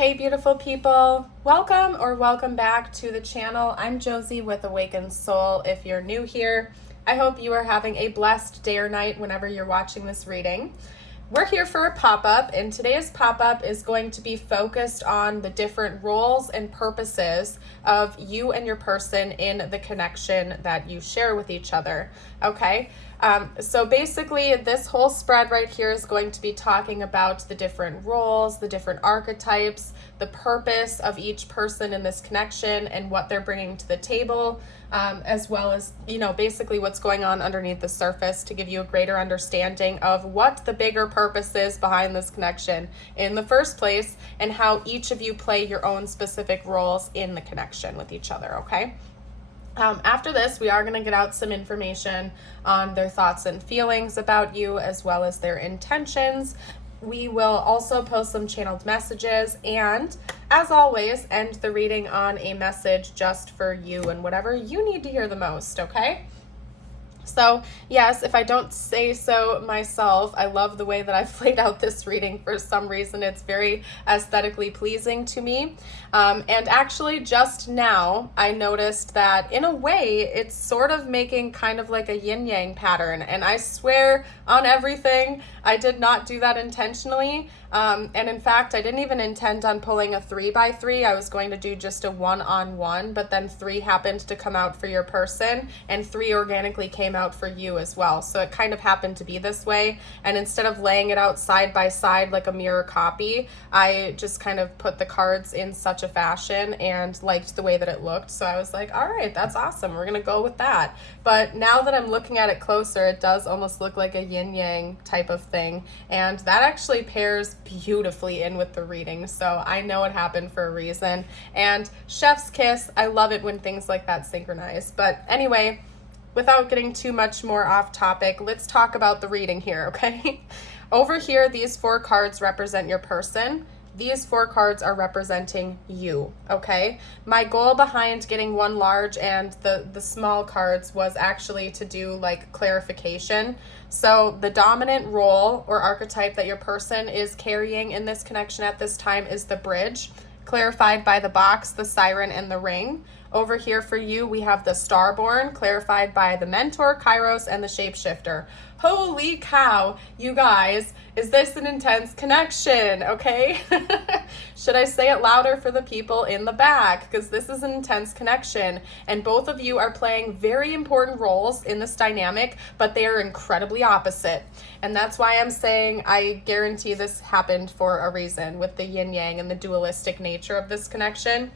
Hey beautiful people, welcome back to the channel. I'm Josie with Awakened Soul. If you're new here, I hope you are having a blessed day or night whenever you're watching this reading. We're here for a pop-up, and today's pop-up is going to be focused on the different roles and purposes of you and your person in the connection that you share with each other, okay? So basically, this whole spread right here is going to be talking about the different roles, the different archetypes, the purpose of each person in this connection and what they're bringing to the table, as well as, basically what's going on underneath the surface to give you a greater understanding of what the bigger purpose is behind this connection in the first place and how each of you play your own specific roles in the connection with each other, okay? After this, we are going to get out some information on their thoughts and feelings about you, as well as their intentions. We will also post some channeled messages and, as always, end the reading on a message just for you and whatever you need to hear the most, okay? So yes, if I don't say so myself, I love the way that I've laid out this reading. For some reason, it's very aesthetically pleasing to me. And actually just now, I noticed that in a way, it's sort of making kind of like a yin-yang pattern. And I swear on everything, I did not do that intentionally. And in fact, I didn't even intend on pulling a 3x3. I was going to do just a 1-on-1, but then 3 happened to come out for your person and 3 organically came out for you as well. So it kind of happened to be this way. And instead of laying it out side by side like a mirror copy, I just kind of put the cards in such a fashion and liked the way that it looked. So I was like, all right, that's awesome. We're going to go with that. But now that I'm looking at it closer, it does almost look like a yin-yang type of thing. And that actually pairs beautifully in with the reading. So I know it happened for a reason. And chef's kiss, I love it when things like that synchronize. But anyway, without getting too much more off topic, let's talk about the reading here, okay? Over here, these 4 cards represent your person. These 4 cards are representing you, okay? My goal behind getting one large and the small cards was actually to do like clarification. So the dominant role or archetype that your person is carrying in this connection at this time is the bridge, clarified by the box, the siren, and the ring. Over here for you, we have the starborn, clarified by the mentor, Kairos, and the shapeshifter. Holy cow, you guys, is this an intense connection, okay? Should I say it louder for the people in the back? Because this is an intense connection, and both of you are playing very important roles in this dynamic, but they are incredibly opposite. And that's why I'm saying I guarantee this happened for a reason with the yin-yang and the dualistic nature of this connection.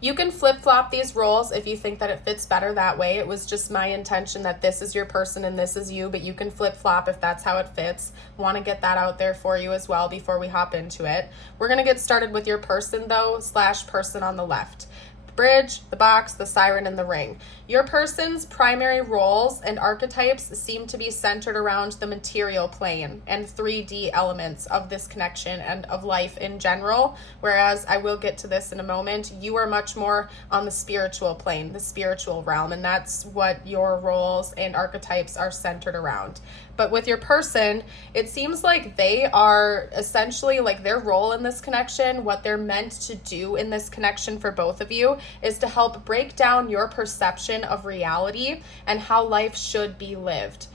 You can flip-flop these roles if you think that it fits better that way. It was just my intention that this is your person and this is you, but you can flip-flop if that's how it fits. Want to get that out there for you as well before we hop into it. We're going to get started with your person though, / person on the left. Bridge, the box, the siren, and the ring. Your person's primary roles and archetypes seem to be centered around the material plane and 3D elements of this connection and of life in general, whereas I will get to this in a moment. You are much more on the spiritual plane, the spiritual realm, and that's what your roles and archetypes are centered around. But with your person, it seems like they are essentially like their role in this connection, what they're meant to do in this connection for both of you is to help break down your perception of reality and how life should be lived.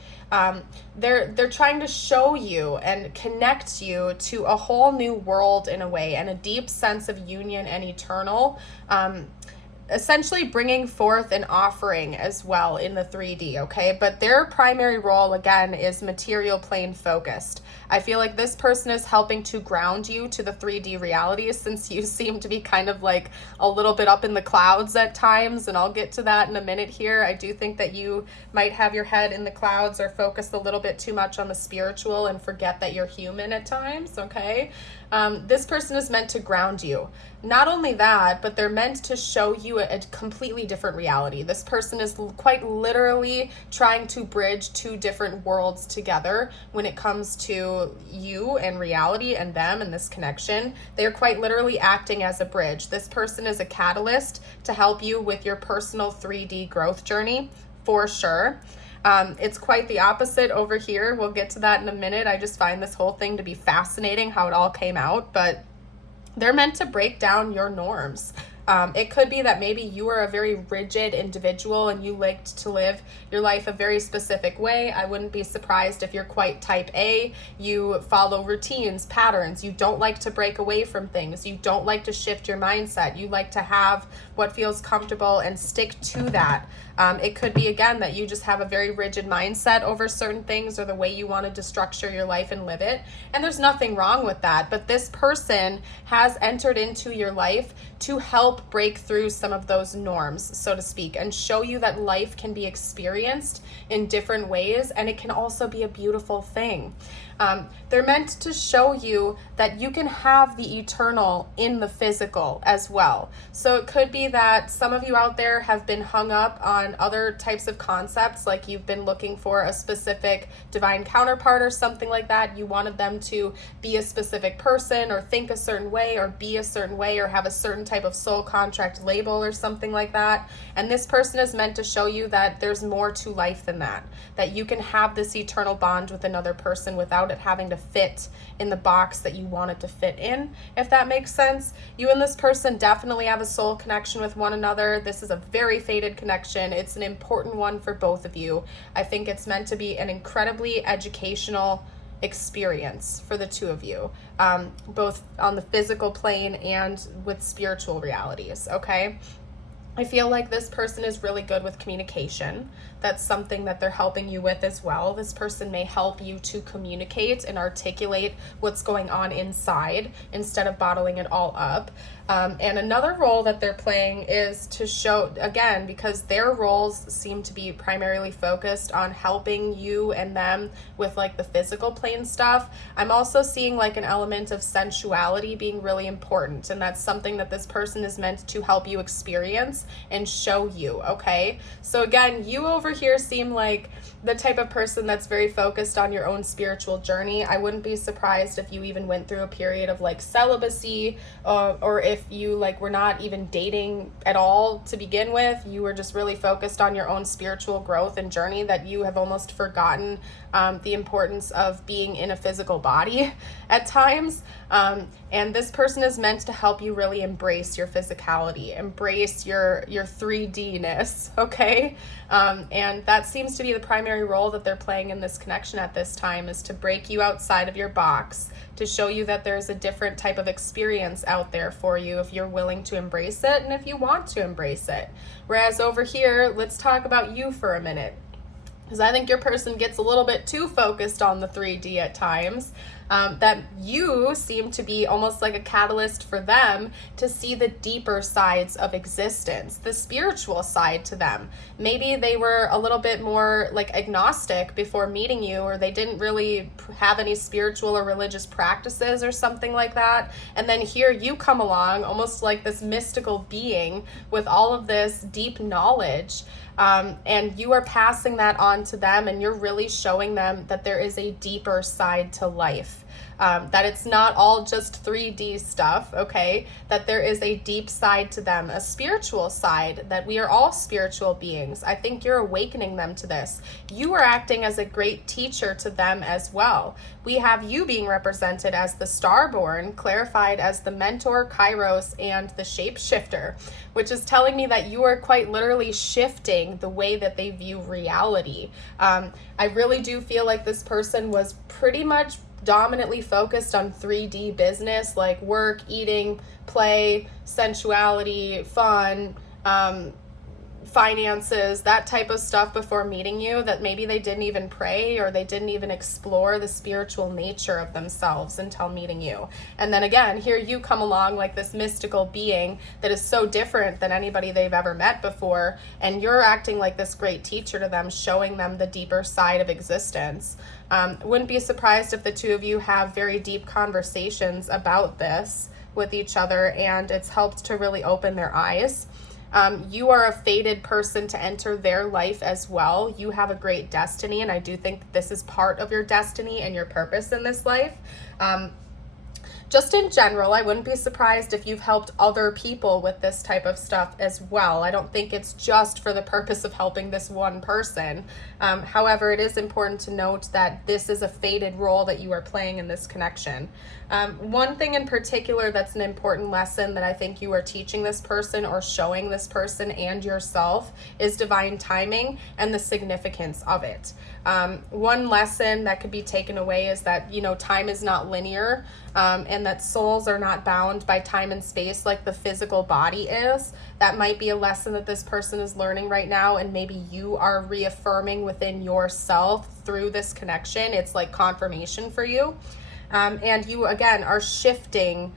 They're trying to show you and connect you to a whole new world in a way and a deep sense of union and eternal, essentially bringing forth an offering as well in the 3D, okay? But their primary role, again, is material plane focused. I feel like this person is helping to ground you to the 3D reality since you seem to be kind of like a little bit up in the clouds at times, and I'll get to that in a minute here. I do think that you might have your head in the clouds or focus a little bit too much on the spiritual and forget that you're human at times, okay? This person is meant to ground you. Not only that, but they're meant to show you a completely different reality. This person is quite literally trying to bridge 2 different worlds together when it comes to you and reality and them and this connection. They are quite literally acting as a bridge. This person is a catalyst to help you with your personal 3D growth journey, for sure. It's quite the opposite over here. We'll get to that in a minute. I just find this whole thing to be fascinating, how it all came out. But They're meant to break down your norms. It could be that maybe you are a very rigid individual and you liked to live your life a very specific way. I wouldn't be surprised if you're quite type A. You follow routines, patterns. You don't like to break away from things. You don't like to shift your mindset. You like to have what feels comfortable and stick to that. It could be, again, that you just have a very rigid mindset over certain things or the way you wanted to structure your life and live it. And there's nothing wrong with that. But this person has entered into your life to help break through some of those norms, so to speak, and show you that life can be experienced in different ways, and it can also be a beautiful thing. They're meant to show you that you can have the eternal in the physical as well. So it could be that some of you out there have been hung up on other types of concepts, like you've been looking for a specific divine counterpart or something like that. You wanted them to be a specific person or think a certain way or be a certain way or have a certain type of soul contract label or something like that. And this person is meant to show you that there's more to life than that you can have this eternal bond with another person without it having to fit in the box that you want it to fit in, if that makes sense. You and this person definitely have a soul connection with one another. This is a very fated connection. It's an important one for both of you. I think it's meant to be an incredibly educational experience for the two of you, both on the physical plane and with spiritual realities, okay? I feel like this person is really good with communication. That's something that they're helping you with as well. This person may help you to communicate and articulate what's going on inside instead of bottling it all up. And another role that they're playing is to show, again, because their roles seem to be primarily focused on helping you and them with like the physical plane stuff. I'm also seeing like an element of sensuality being really important. And that's something that this person is meant to help you experience and show you, okay? So again, you over here seem like the type of person that's very focused on your own spiritual journey. I wouldn't be surprised if you even went through a period of like celibacy, or if you like were not even dating at all to begin with. You were just really focused on your own spiritual growth and journey, that you have almost forgotten the importance of being in a physical body at times. And this person is meant to help you really embrace your physicality, embrace your 3D-ness, okay? And that seems to be the primary role that they're playing in this connection at this time, is to break you outside of your box, to show you that there's a different type of experience out there for you if you're willing to embrace it and if you want to embrace it. Whereas over here, let's talk about you for a minute, because I think your person gets a little bit too focused on the 3D at times, that you seem to be almost like a catalyst for them to see the deeper sides of existence, the spiritual side to them. Maybe they were a little bit more like agnostic before meeting you, or they didn't really have any spiritual or religious practices or something like that. And then here you come along, almost like this mystical being with all of this deep knowledge. And you are passing that on to them, and you're really showing them that there is a deeper side to life. That it's not all just 3D stuff, okay? That there is a deep side to them, a spiritual side, that we are all spiritual beings. I think you're awakening them to this. You are acting as a great teacher to them as well. We have you being represented as the Starborn, clarified as the Mentor, Kairos, and the Shapeshifter, which is telling me that you are quite literally shifting the way that they view reality. I really do feel like this person was pretty much dominantly focused on 3D business, like work, eating, play, sensuality, fun, finances, that type of stuff before meeting you, that maybe they didn't even pray or they didn't even explore the spiritual nature of themselves until meeting you. And then again, here you come along like this mystical being that is so different than anybody they've ever met before, and you're acting like this great teacher to them, showing them the deeper side of existence. Wouldn't be surprised if the two of you have very deep conversations about this with each other, and it's helped to really open their eyes. You are a fated person to enter their life as well. You have a great destiny, and I do think this is part of your destiny and your purpose in this life. Just in general, I wouldn't be surprised if you've helped other people with this type of stuff as well. I don't think it's just for the purpose of helping this one person. However, it is important to note that this is a fated role that you are playing in this connection. One thing in particular that's an important lesson that I think you are teaching this person or showing this person and yourself is divine timing and the significance of it. One lesson that could be taken away is that, time is not linear, and that souls are not bound by time and space like the physical body is. That might be a lesson that this person is learning right now, and maybe you are reaffirming within yourself through this connection. It's like confirmation for you. And you, again, are shifting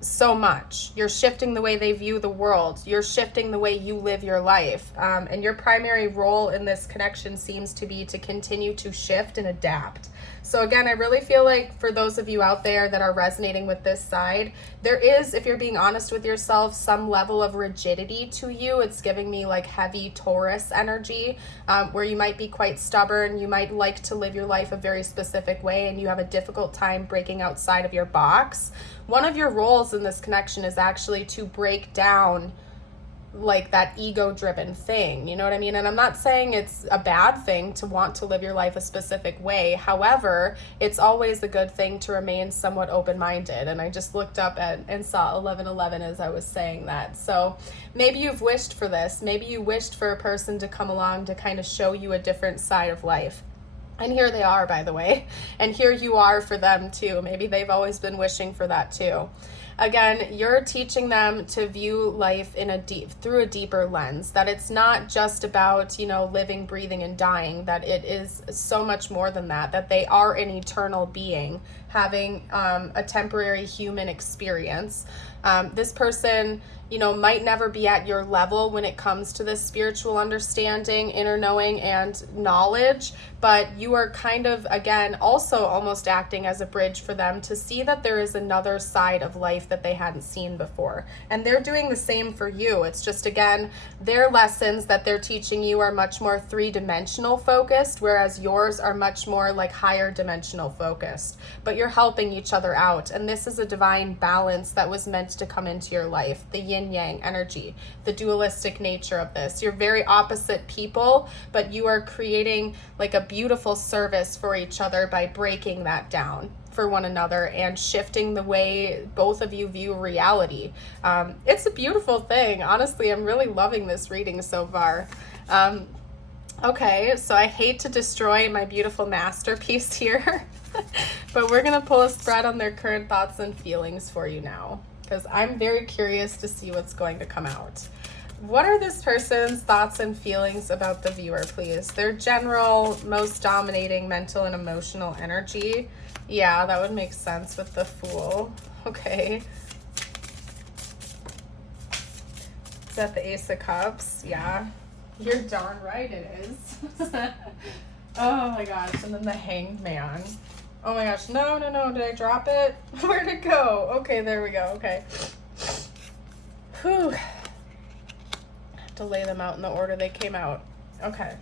so much. You're shifting the way they view the world. You're shifting the way you live your life. And your primary role in this connection seems to be to continue to shift and adapt. So again, I really feel like for those of you out there that are resonating with this side, there is, if you're being honest with yourself, some level of rigidity to you. It's giving me like heavy Taurus energy, where you might be quite stubborn. You might like to live your life a very specific way, and you have a difficult time breaking outside of your box. One of your roles in this connection is actually to break down like that ego-driven thing, you know what I mean? And I'm not saying it's a bad thing to want to live your life a specific way. However, it's always a good thing to remain somewhat open-minded. And I just looked up and saw 1111 as I was saying that. So maybe you've wished for this. Maybe you wished for a person to come along to kind of show you a different side of life. And here they are, by the way. And here you are for them too. Maybe they've always been wishing for that too. Again, you're teaching them to view life through a deeper lens, that it's not just about, living, breathing, and dying, that it is so much more than that, that they are an eternal being having a temporary human experience. This person, might never be at your level when it comes to this spiritual understanding, inner knowing, and knowledge, but you are kind of, again, also almost acting as a bridge for them to see that there is another side of life that they hadn't seen before. And they're doing the same for you. It's just, again, their lessons that they're teaching you are much more three-dimensional focused, whereas yours are much more like higher dimensional focused. But you're helping each other out. And this is a divine balance that was meant to come into your life, the yin-yang energy, the dualistic nature of this. You're very opposite people, but you are creating like a beautiful service for each other by breaking that down for one another and shifting the way both of you view reality. It's a beautiful thing. Honestly, I'm really loving this reading so far. Okay, so I hate to destroy my beautiful masterpiece here, but we're going to pull a spread on their current thoughts and feelings for you now, because I'm very curious to see what's going to come out. What are this person's thoughts and feelings about the viewer, please? Their general, most dominating mental and emotional energy. Yeah, that would make sense with the Fool. Okay. Is that the Ace of Cups? Yeah. You're darn right it is. Oh my gosh. And then the Hanged Man. Oh my gosh. No. Did I drop it? Where'd it go? Okay, there we go. Okay. Whew. I have to lay them out in the order they came out. Okay.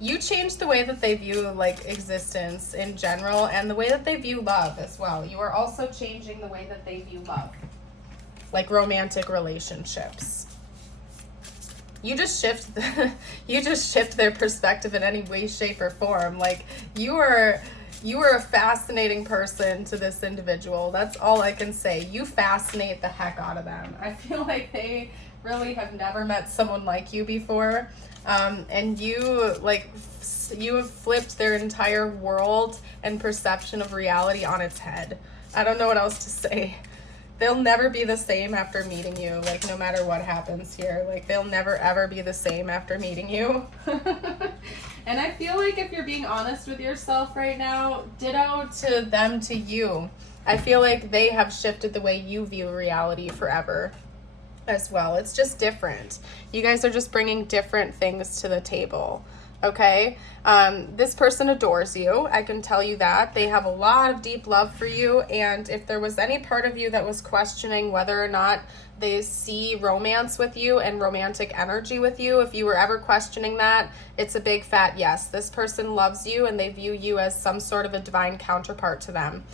You changed the way that they view like existence in general and the way that they view love as well. You are also changing the way that they view love, like romantic relationships. You just shift their perspective in any way, shape, or form. Like you are a fascinating person to this individual. That's all I can say. You fascinate the heck out of them. I feel like they really have never met someone like you before. And you have flipped their entire world and perception of reality on its head. I don't know what else to say. They'll never be the same after meeting you, like no matter what happens here. Like they'll never ever be the same after meeting you. And I feel like if you're being honest with yourself right now, ditto to them to you. I feel like they have shifted the way you view reality forever as well. It's just different. You guys are just bringing different things to the table. Okay? This person adores you. I can tell you that. They have a lot of deep love for you. And if there was any part of you that was questioning whether or not they see romance with you and romantic energy with you, if you were ever questioning that, it's a big fat yes. This person loves you and they view you as some sort of a divine counterpart to them.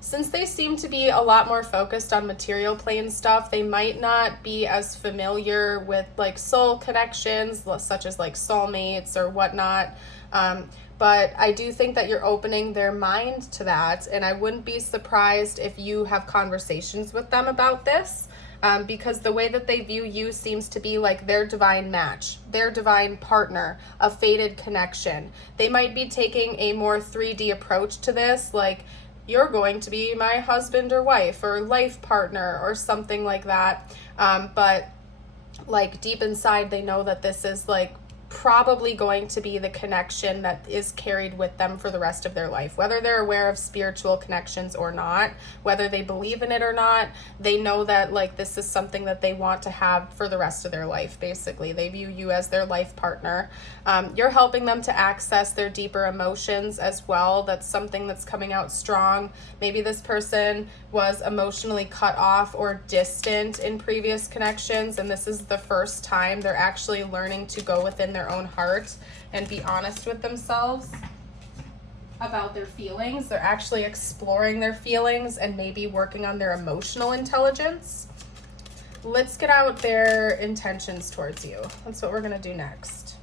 Since they seem to be a lot more focused on material plane stuff, they might not be as familiar with like soul connections, such as like soulmates or whatnot. But I do think that you're opening their mind to that, and I wouldn't be surprised if you have conversations with them about this, because the way that they view you seems to be like their divine match, their divine partner, a fated connection. They might be taking a more 3D approach to this, like, you're going to be my husband or wife or life partner or something like that. But like deep inside, they know that this is like probably going to be the connection that is carried with them for the rest of their life. Whether they're aware of spiritual connections or not, whether they believe in it or not, they know that like this is something that they want to have for the rest of their life. Basically, they view you as their life partner. You're helping them to access their deeper emotions as well. That's something that's coming out strong. Maybe this person was emotionally cut off or distant in previous connections, and this is the first time they're actually learning to go within their own heart and be honest with themselves about their feelings. They're actually exploring their feelings and maybe working on their emotional intelligence. Let's get out their intentions towards you. That's what we're going to do next.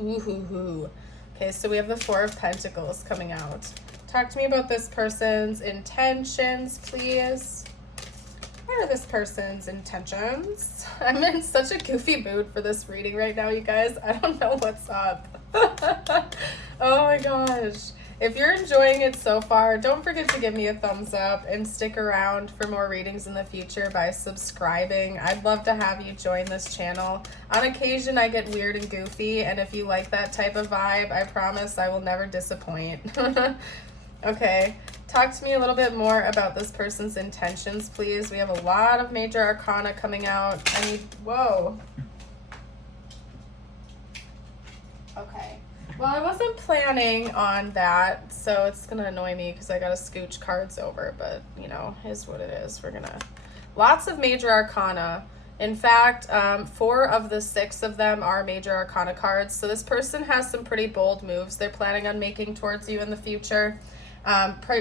Ooh. Okay, so we have the Four of Pentacles coming out. Talk to me about this person's intentions, please. What are this person's intentions? I'm in such a goofy mood for this reading right now, you guys. I don't know what's up. Oh my gosh. If you're enjoying it so far, don't forget to give me a thumbs up and stick around for more readings in the future by subscribing. I'd love to have you join this channel. On occasion, I get weird and goofy, and if you like that type of vibe, I promise I will never disappoint. Okay, talk to me a little bit more about this person's intentions, please. We have a lot of major arcana coming out. Whoa. Okay. Well, I wasn't planning on that, so it's going to annoy me because I got to scooch cards over, but, you know, is what it is. Lots of major arcana. In fact, 4 of the 6 of them are major arcana cards, so this person has some pretty bold moves they're planning on making towards you in the future.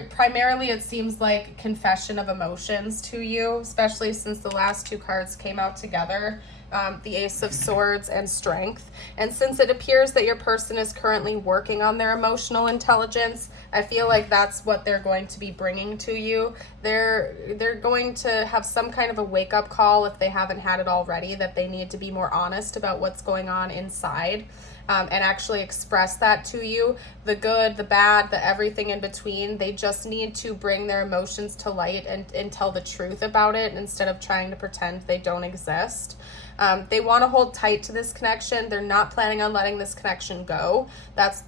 Primarily, it seems like confession of emotions to you, especially since the last 2 cards came out together, the Ace of Swords and Strength. And since it appears that your person is currently working on their emotional intelligence, I feel like that's what they're going to be bringing to you. They're going to have some kind of a wake-up call, if they haven't had it already, that they need to be more honest about what's going on inside. And actually express that to you, the good, the bad, the everything in between. They just need to bring their emotions to light and tell the truth about it instead of trying to pretend they don't exist. They want to hold tight to this connection. They're not planning on letting this connection go. That's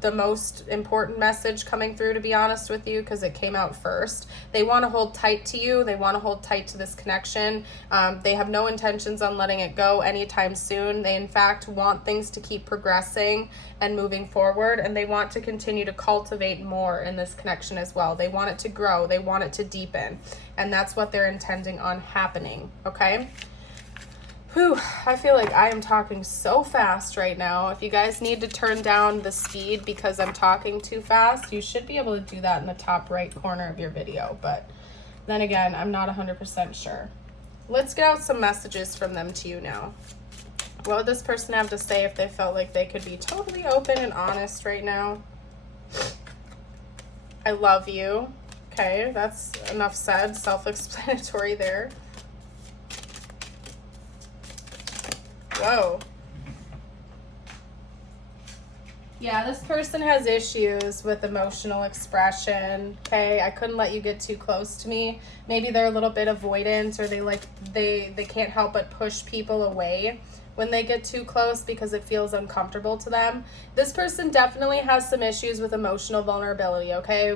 the most important message coming through, to be honest with you, because it came out first. They want to hold tight to you. They want to hold tight to this connection. They have no intentions on letting it go anytime soon. They, in fact, want things to keep progressing and moving forward, and they want to continue to cultivate more in this connection as well. They want it to grow. They want it to deepen, and that's what they're intending on happening, okay? Whew, I feel like I am talking so fast right now. If you guys need to turn down the speed because I'm talking too fast, you should be able to do that in the top right corner of your video. But then again, I'm not 100% sure. Let's get out some messages from them to you now. What would this person have to say if they felt like they could be totally open and honest right now? I love you. Okay, that's enough said. Self-explanatory there. Whoa. Yeah, this person has issues with emotional expression. Okay, I couldn't let you get too close to me. Maybe they're a little bit avoidant, or they can't help but push people away when they get too close because it feels uncomfortable to them. This person definitely has some issues with emotional vulnerability, okay?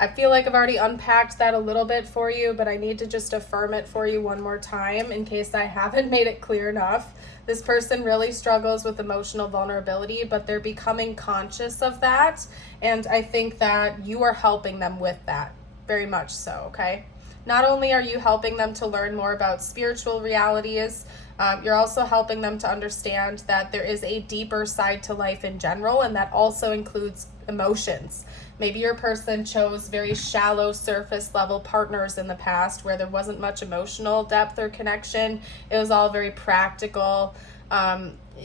I feel like I've already unpacked that a little bit for you, but I need to just affirm it for you one more time in case I haven't made it clear enough. This person really struggles with emotional vulnerability, but they're becoming conscious of that, and I think that you are helping them with that, very much so, okay? Not only are you helping them to learn more about spiritual realities, you're also helping them to understand that there is a deeper side to life in general, and that also includes emotions. Maybe your person chose very shallow surface level partners in the past where there wasn't much emotional depth or connection. It was all very practical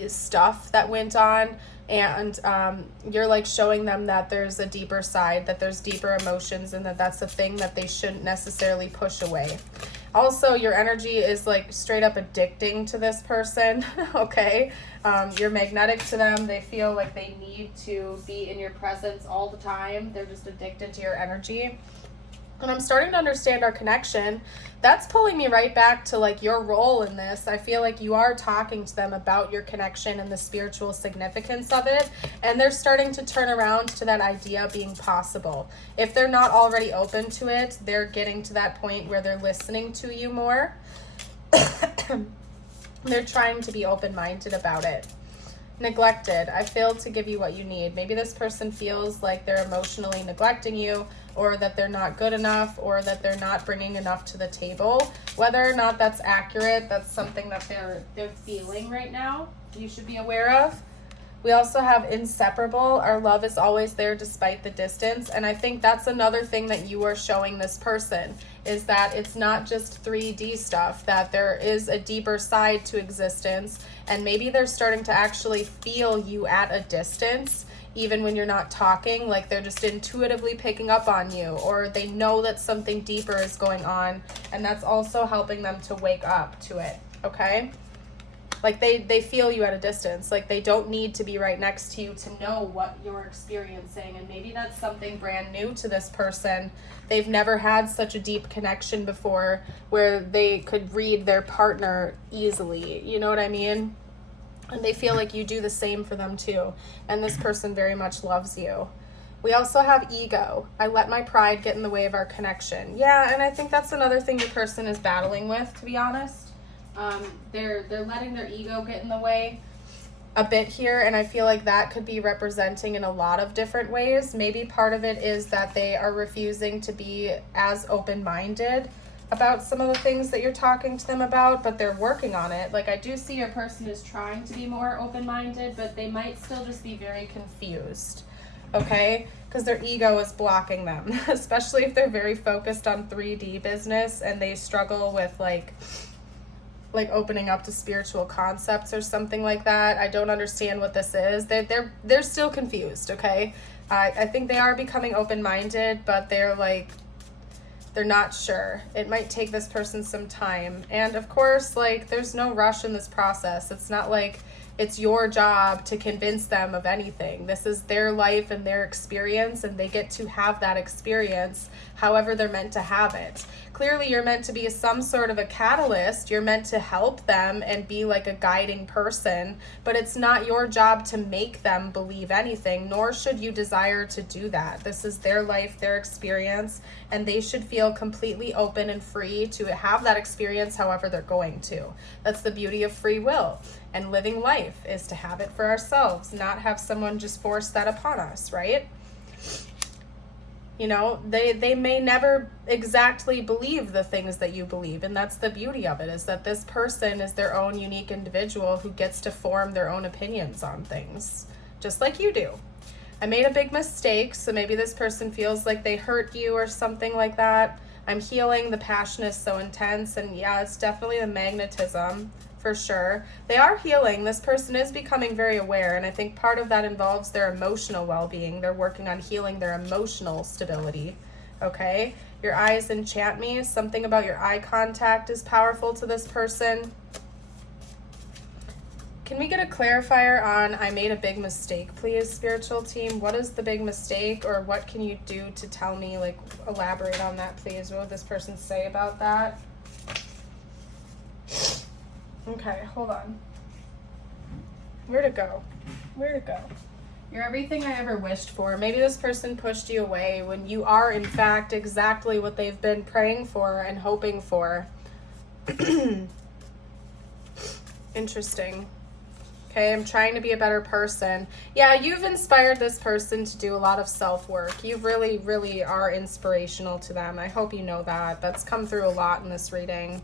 stuff that went on. And you're like showing them that there's a deeper side, that there's deeper emotions, and that that's a thing that they shouldn't necessarily push away. Also, your energy is like straight up addicting to this person, okay? You're magnetic to them. They feel like they need to be in your presence all the time. They're just addicted to your energy. And I'm starting to understand our connection. That's pulling me right back to like your role in this. I feel like you are talking to them about your connection and the spiritual significance of it. And they're starting to turn around to that idea being possible. If they're not already open to it, they're getting to that point where they're listening to you more. They're trying to be open-minded about it. Neglected. I failed to give you what you need. Maybe this person feels like they're emotionally neglecting you, or that they're not good enough, or that they're not bringing enough to the table. Whether or not that's accurate, that's something that they're feeling right now. You should be aware of. We also have inseparable. Our love is always there despite the distance. And I think that's another thing that you are showing this person, is that it's not just 3D stuff, that there is a deeper side to existence. And maybe they're starting to actually feel you at a distance, even when you're not talking, like they're just intuitively picking up on you, or they know that something deeper is going on. And that's also helping them to wake up to it, okay? Like they feel you at a distance. Like they don't need to be right next to you to know what you're experiencing. And maybe that's something brand new to this person. They've never had such a deep connection before where they could read their partner easily. You know what I mean? And they feel like you do the same for them too. And this person very much loves you. We also have ego. I let my pride get in the way of our connection. Yeah, and I think that's another thing your person is battling with, to be honest. They're letting their ego get in the way a bit here, and I feel like that could be representing in a lot of different ways. Maybe part of it is that they are refusing to be as open-minded about some of the things that you're talking to them about, but they're working on it. Like I do see your person is trying to be more open-minded, but they might still just be very confused, okay? Because their ego is blocking them, especially if they're very focused on 3D business and they struggle with like opening up to spiritual concepts or something like that. I don't understand what this is. They're still confused, okay? I think they are becoming open-minded, but they're not sure. It might take this person some time. And of course, like there's no rush in this process. It's not like it's your job to convince them of anything. This is their life and their experience, and they get to have that experience however they're meant to have it. Clearly, you're meant to be some sort of a catalyst. You're meant to help them and be like a guiding person, but it's not your job to make them believe anything, nor should you desire to do that. This is their life, their experience, and they should feel completely open and free to have that experience however they're going to. That's the beauty of free will. And living life is to have it for ourselves, not have someone just force that upon us, right? You know, they may never exactly believe the things that you believe, and that's the beauty of it, is that this person is their own unique individual who gets to form their own opinions on things, just like you do. I made a big mistake, so maybe this person feels like they hurt you or something like that. I'm healing. The passion is so intense, and yeah, it's definitely the magnetism. For sure. They are healing. This person is becoming very aware, and I think part of that involves their emotional well-being. They're working on healing their emotional stability, okay? Your eyes enchant me. Something about your eye contact is powerful to this person. Can we get a clarifier on I made a big mistake, please, spiritual team? What is the big mistake, or what can you do to tell me, like, elaborate on that, please? What would this person say about that? Okay, hold on. Where'd it go? You're everything I ever wished for. Maybe this person pushed you away when you are, in fact, exactly what they've been praying for and hoping for. Interesting. Okay, I'm trying to be a better person. Yeah, you've inspired this person to do a lot of self-work. You really, really are inspirational to them. I hope you know that. That's come through a lot in this reading.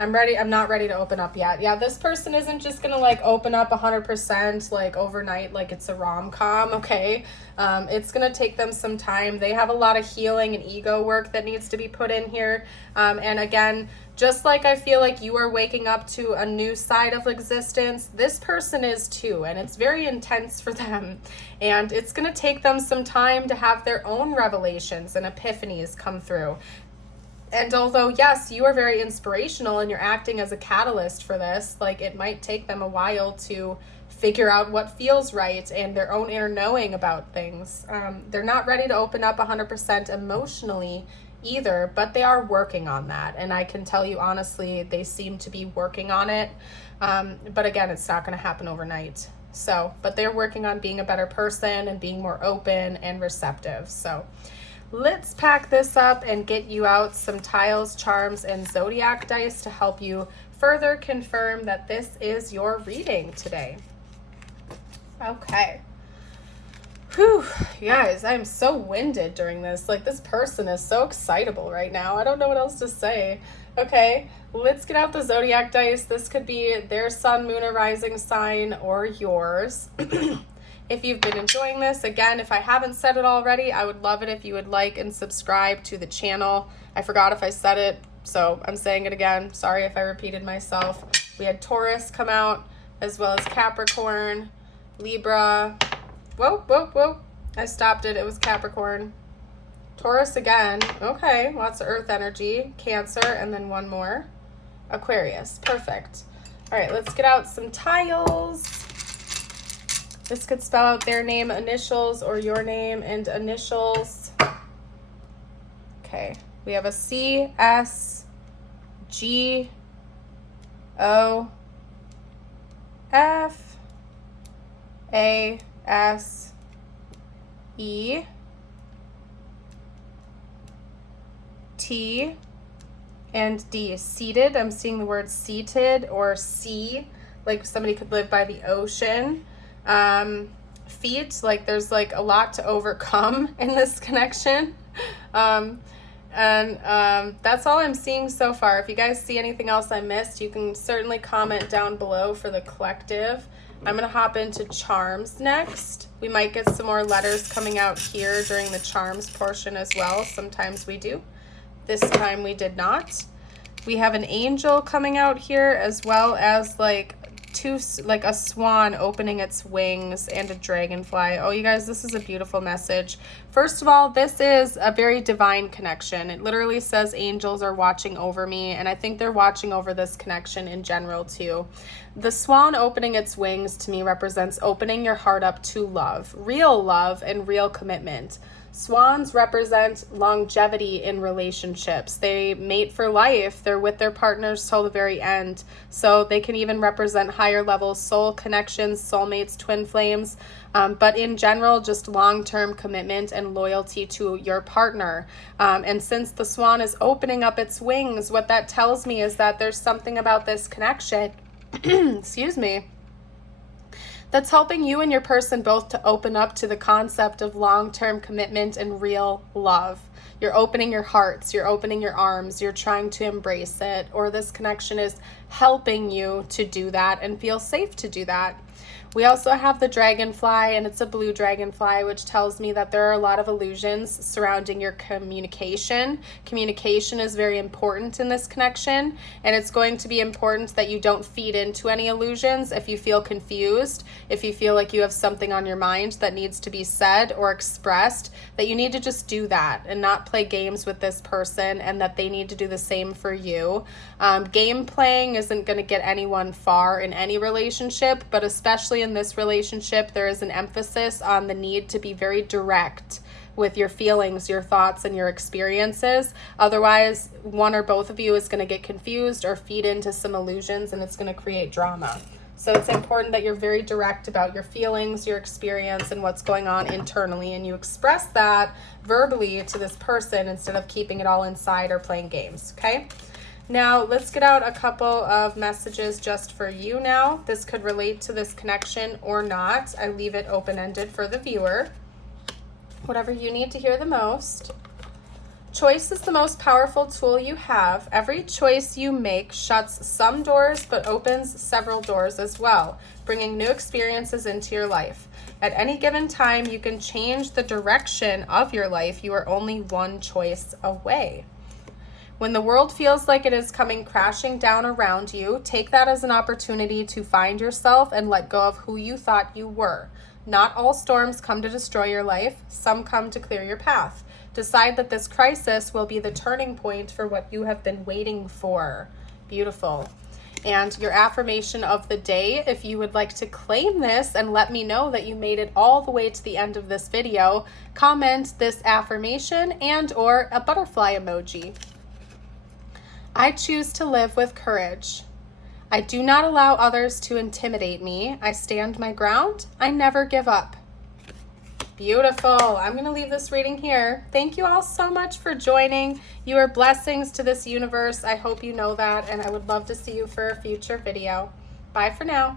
I'm not ready to open up yet. Yeah, this person isn't just gonna like open up 100% like overnight, like it's a rom-com, okay? It's gonna take them some time. They have a lot of healing and ego work that needs to be put in here. And again, just like I feel like you are waking up to a new side of existence, this person is too, and it's very intense for them. And it's gonna take them some time to have their own revelations and epiphanies come through. And although, yes, you are very inspirational and you're acting as a catalyst for this, like it might take them a while to figure out what feels right and their own inner knowing about things. They're not ready to open up 100% emotionally either, but they are working on that. And I can tell you honestly, they seem to be working on it. But again, it's not going to happen overnight. So, but they're working on being a better person and being more open and receptive. So let's pack this up and get you out some tiles, charms, and zodiac dice to help you further confirm that this is your reading today. Okay. Whew, you guys, I'm so winded during this. Like, this person is so excitable right now. I don't know what else to say. Okay, let's get out the zodiac dice. This could be their sun, moon, or rising sign, or yours. If you've been enjoying this, again, if I haven't said it already, I would love it if you would like and subscribe to the channel. I forgot if I said it, so I'm saying it again. Sorry if I repeated myself. We had Taurus come out, as well as Capricorn, Libra. Whoa. I stopped it. It was Capricorn. Taurus again. Okay, lots of earth energy. Cancer, and then one more. Aquarius. Perfect. All right, let's get out some tiles. This could spell out their name, initials, or your name and initials. Okay, we have a C, S, G, O, F, A, S, E, T, and D. Seated. I'm seeing the word seated or sea, like somebody could live by the ocean. Feet, like there's like a lot to overcome in this connection. That's all I'm seeing so far. If you guys see anything else I missed, you can certainly comment down below for the collective. I'm going to hop into charms next. We might get some more letters coming out here during the charms portion as well. Sometimes we do. This time we did not. We have an angel coming out here, as well as like a swan opening its wings and a dragonfly. Oh, you guys, this is a beautiful message. First of all, this is a very divine connection. It literally says angels are watching over me, and I think they're watching over this connection in general too. The swan opening its wings to me represents opening your heart up to love, and real commitment. Swans represent longevity in relationships. They mate for life. They're with their partners till the very end. So they can even represent higher level soul connections, soulmates, twin flames. But in general, just long-term commitment and loyalty to your partner. And since the swan is opening up its wings, what that tells me is that there's something about this connection, excuse me, that's helping you and your person both to open up to the concept of long-term commitment and real love. You're opening your hearts, you're opening your arms, you're trying to embrace it, or this connection is helping you to do that and feel safe to do that. We also have the dragonfly, and it's a blue dragonfly, which tells me that there are a lot of illusions surrounding your communication. Communication is very important in this connection, and it's going to be important that you don't feed into any illusions. If you feel confused, if you feel like you have something on your mind that needs to be said or expressed, that you need to just do that and not play games with this person, and that they need to do the same for you. Game playing isn't going to get anyone far in any relationship, but especially in this relationship, there is an emphasis on the need to be very direct with your feelings, your thoughts, and your experiences. Otherwise, one or both of you is going to get confused or feed into some illusions, and it's going to create drama. So it's important that you're very direct about your feelings, your experience, and what's going on internally, and you express that verbally to this person instead of keeping it all inside or playing games, okay? Now, let's get out a couple of messages just for you now. This could relate to this connection or not. I leave it open-ended for the viewer. Whatever you need to hear the most. Choice is the most powerful tool you have. Every choice you make shuts some doors but opens several doors as well, bringing new experiences into your life. At any given time, you can change the direction of your life. You are only one choice away. When the world feels like it is coming crashing down around you, take that as an opportunity to find yourself and let go of who you thought you were. Not all storms come to destroy your life. Some come to clear your path. Decide that this crisis will be the turning point for what you have been waiting for. Beautiful. And your affirmation of the day, if you would like to claim this and let me know that you made it all the way to the end of this video, comment this affirmation and or a butterfly emoji. I choose to live with courage. I do not allow others to intimidate me. I stand my ground. I never give up. Beautiful. I'm going to leave this reading here. Thank you all so much for joining. You are blessings to this universe. I hope you know that, and I would love to see you for a future video. Bye for now.